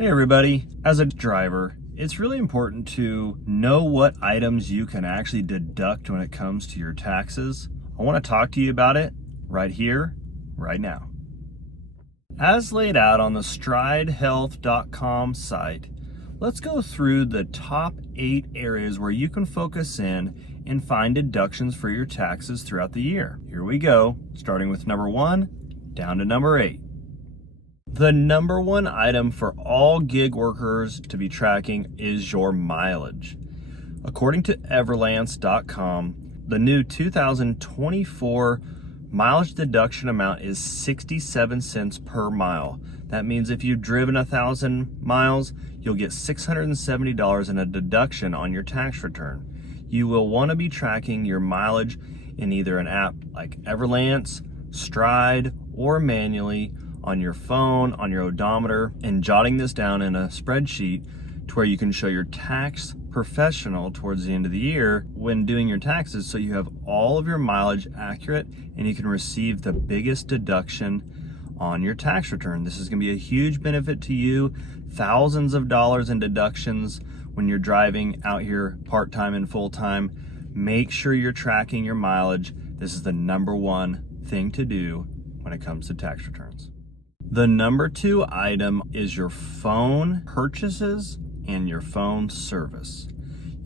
Hey everybody, as a driver, it's really important to know what items you can actually deduct when it comes to your taxes. I want to talk to you about it right here, right now. As laid out on the stridehealth.com site, let's go through the top 8 areas where you can focus in and find deductions for your taxes throughout the year. Here we go, starting with number 1 down to number 8. The number 1 item for all gig workers to be tracking is your mileage. According to Everlance.com, the new 2024 mileage deduction amount is 67 cents per mile. That means if you've driven 1,000 miles, you'll get $670 in a deduction on your tax return. You will want to be tracking your mileage in either an app like Everlance, Stride, or manually on your phone, on your odometer, and jotting this down in a spreadsheet to where you can show your tax professional towards the end of the year when doing your taxes, so you have all of your mileage accurate and you can receive the biggest deduction on your tax return. This is going to be a huge benefit to you. Thousands of dollars in deductions when you're driving out here part-time and full-time. Make sure you're tracking your mileage. This is the number 1 thing to do when it comes to tax returns. The number 2 item is your phone purchases and your phone service.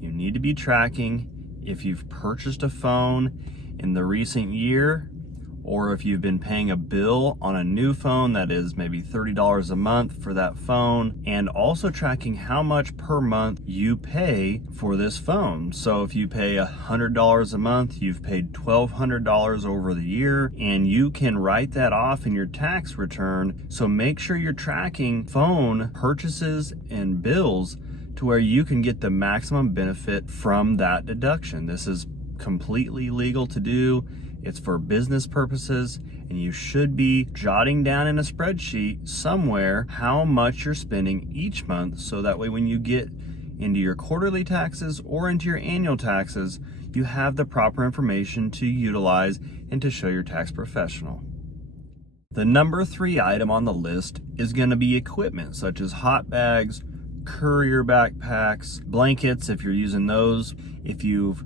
You need to be tracking if you've purchased a phone in the recent year, or if you've been paying a bill on a new phone that is maybe $30 a month for that phone, and also tracking how much per month you pay for this phone. So if you pay $100 a month, you've paid $1,200 over the year, and you can write that off in your tax return. So make sure you're tracking phone purchases and bills to where you can get the maximum benefit from that deduction. This is completely legal to do. It's for business purposes, and you should be jotting down in a spreadsheet somewhere how much you're spending each month, so that way when you get into your quarterly taxes or into your annual taxes, you have the proper information to utilize and to show your tax professional. The number 3 item on the list is going to be equipment such as hot bags, courier backpacks, blankets if you're using those. If you've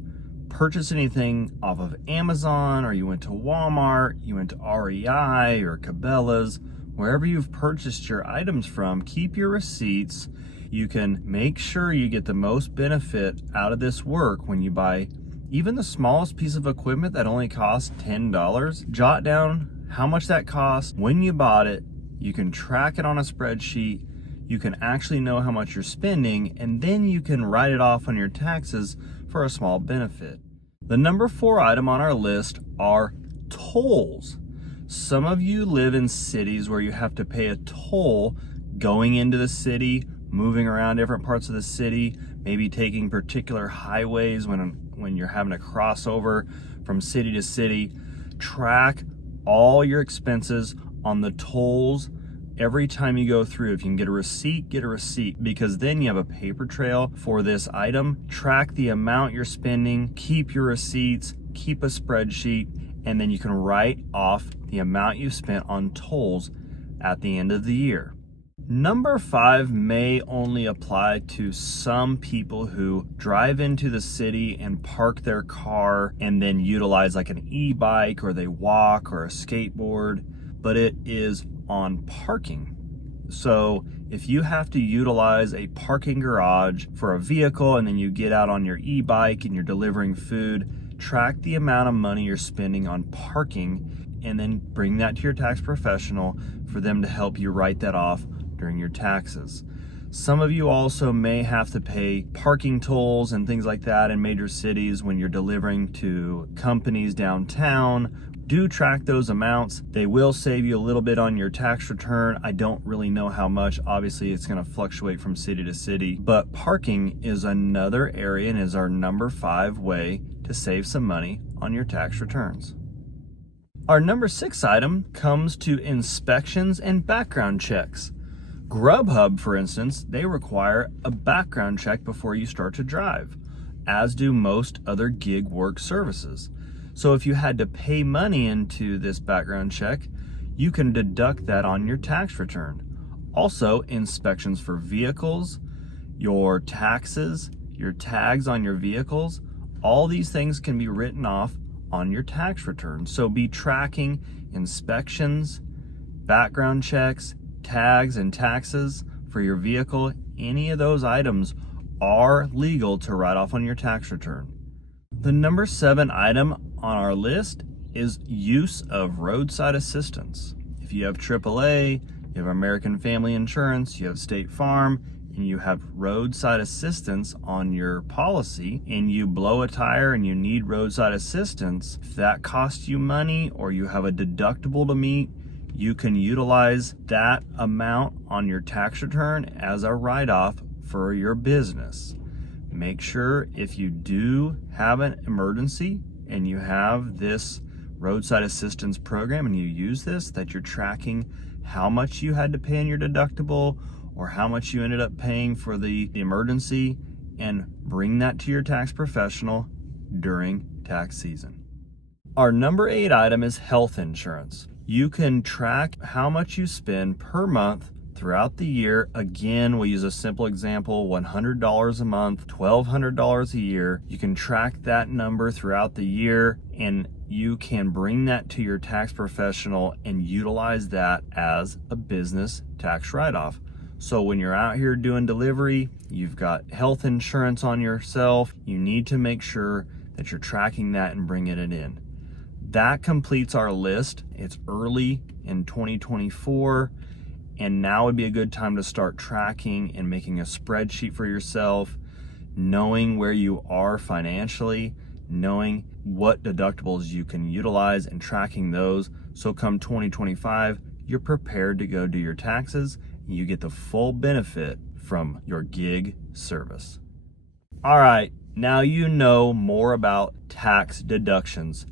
purchase anything off of Amazon, or you went to Walmart, you went to REI or Cabela's, wherever you've purchased your items from, keep your receipts. You can make sure you get the most benefit out of this work when you buy even the smallest piece of equipment that only costs $10. Jot down how much that cost, when you bought it. You can track it on a spreadsheet. You can actually know how much you're spending, and then you can write it off on your taxes for a small benefit. The number 4 item on our list are tolls. Some of you live in cities where you have to pay a toll going into the city, moving around different parts of the city, maybe taking particular highways when you're having a crossover from city to city. Track all your expenses on the tolls every time you go through. If you can get a receipt, because then you have a paper trail for this item. Track the amount you're spending, keep your receipts, keep a spreadsheet, and then you can write off the amount you spent on tolls at the end of the year. Number 5 may only apply to some people who drive into the city and park their car and then utilize like an e-bike, or they walk, or a skateboard, but it is on parking. So if you have to utilize a parking garage for a vehicle and then you get out on your e-bike and you're delivering food, track the amount of money you're spending on parking and then bring that to your tax professional for them to help you write that off during your taxes. Some of you also may have to pay parking tolls and things like that in major cities when you're delivering to companies downtown. Do track those amounts. They will save you a little bit on your tax return. I don't really know how much. Obviously, it's going to fluctuate from city to city. But parking is another area and is our number 5 way to save some money on your tax returns. Our number 6 item comes to inspections and background checks. Grubhub, for instance, they require a background check before you start to drive, as do most other gig work services. So if you had to pay money into this background check, you can deduct that on your tax return. Also, inspections for vehicles, your taxes, your tags on your vehicles, all these things can be written off on your tax return. So be tracking inspections, background checks, tags, and taxes for your vehicle. Any of those items are legal to write off on your tax return. The number 7 item on our list is use of roadside assistance. If you have AAA, you have American Family Insurance, you have State Farm, and you have roadside assistance on your policy, and you blow a tire and you need roadside assistance, if that costs you money or you have a deductible to meet, you can utilize that amount on your tax return as a write-off for your business. Make sure if you do have an emergency and you have this roadside assistance program and you use this, that you're tracking how much you had to pay in your deductible or how much you ended up paying for the emergency, and bring that to your tax professional during tax season. Our number 8 item is health insurance. You can track how much you spend per month throughout the year. Again, we'll use a simple example, $100 a month, $1,200 a year. You can track that number throughout the year, and you can bring that to your tax professional and utilize that as a business tax write-off. So when you're out here doing delivery, you've got health insurance on yourself, you need to make sure that you're tracking that and bringing it in. That completes our list. It's early in 2024, and now would be a good time to start tracking and making a spreadsheet for yourself, knowing where you are financially, knowing what deductibles you can utilize and tracking those. So come 2025, you're prepared to go do your taxes. You get the full benefit from your gig service. All right, now you know more about tax deductions.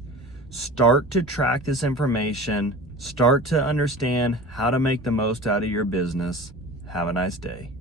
Start to track this information. Start to understand how to make the most out of your business. Have a nice day.